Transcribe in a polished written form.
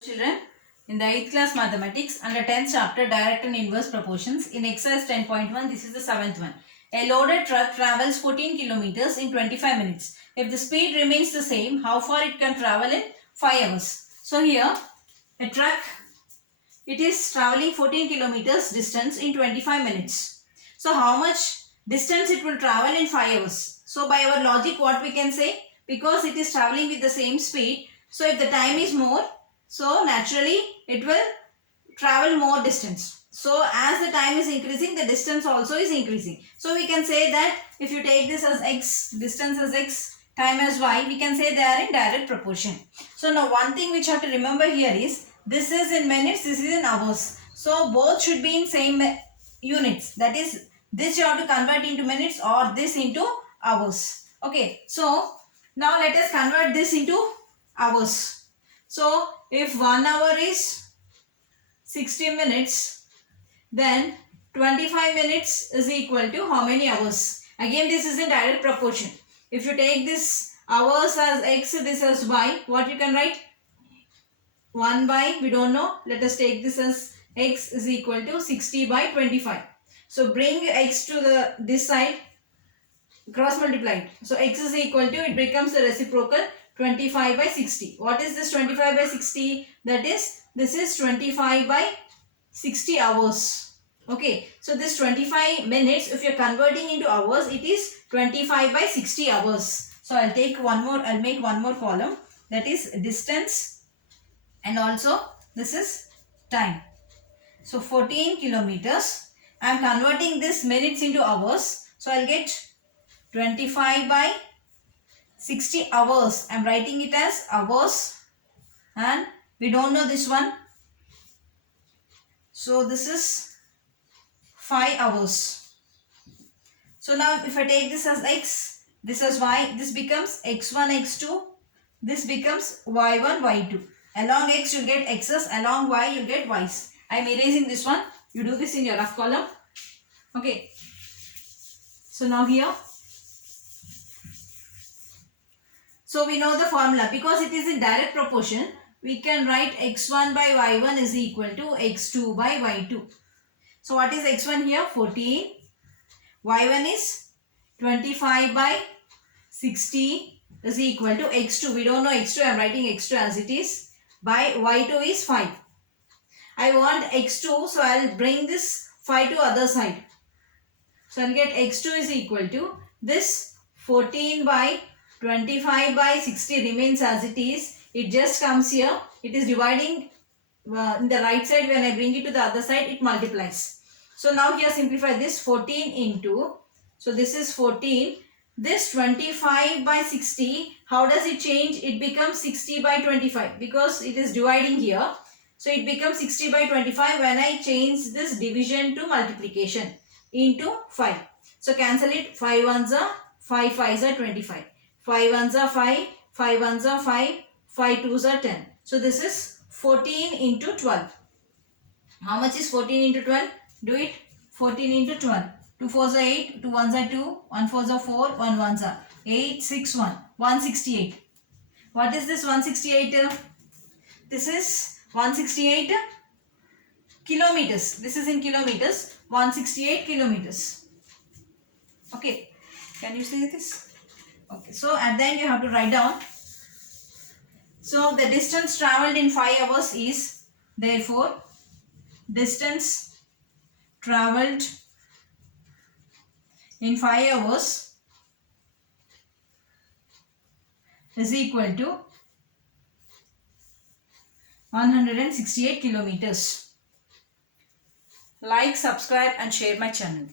Children, in the 8th class mathematics under 10th chapter direct and inverse proportions in exercise 10.1, this is the 7th one. A loaded truck travels 14 kilometers in 25 minutes. If the speed remains the same, how far it can travel in 5 hours? So here a truck, it is traveling 14 kilometers distance in 25 minutes. So how much distance it will travel in 5 hours? So by our logic what we can say, because it is traveling with the same speed, so if the time is more, so naturally it will travel more distance. So as the time is increasing, the distance also is increasing. So we can say that if you take this as x, distance as x, time as y, we can say they are in direct proportion. So now one thing which you have to remember here is, this is in minutes, this is in hours. So both should be in same units. That is, this you have to convert into minutes or this into hours. Okay, so now let us convert this into hours. So if 1 hour is 60 minutes, then 25 minutes is equal to how many hours? Again, this is in direct proportion. If you take this hours as x, this as y, what you can write? 1 by, we don't know. Let us take this as x is equal to 60 by 25. So bring x to this side, cross multiplied. So x is equal to, it becomes the reciprocal 25 by 60. What is this 25 by 60? That is, this is 25 by 60 hours. Okay, so this 25 minutes, if you are converting into hours, it is 25 by 60 hours. So I'll take one more, I'll make one more column, that is distance, and also this is time. So 14 kilometers. I am converting this minutes into hours. So I'll get 25 by 60 hours. I am writing it as hours, and we don't know this one. So this is 5 hours. So now if I take this as x, this as y, this becomes x1, x2, this becomes y1, y2. Along x you get x's, along y you get y's. I am erasing this one. You do this in your rough column. Okay. So now here, so we know the formula. Because it is in direct proportion, we can write x1 by y1 is equal to x2 by y2. So what is x1 here? 14. y1 is 25 by 60 is equal to x2. We don't know x2. I am writing x2 as it is. By y2 is 5. I want x2. So I will bring this 5 to other side. So I will get x2 is equal to this 14 by 25 by 60 remains as it is. It just comes here. It is dividing in the right side. When I bring it to the other side, it multiplies. So now here simplify this 14 into, so this is 14. This 25 by 60, how does it change? It becomes 60 by 25 because it is dividing here. So it becomes 60 by 25 when I change this division to multiplication into 5. So cancel it. 5 ones are 5, 5s are 25. 5 ones are 5, 5 ones are 5, 5 twos are 10. So this is 14 into 12. How much is 14 into 12? Do it. 14 into 12. 2 4s are 8, 2 1s are 2, 1 4s are 4, 1 1s are 8, 6, 1. 168. What is this 168? This is 168 kilometers. This is in kilometers. 168 kilometers. Okay. Can you see this? Okay. So at the end you have to write down. So the distance travelled in 5 hours is, therefore, distance travelled in 5 hours is equal to 168 kilometers. Like, subscribe and share my channel.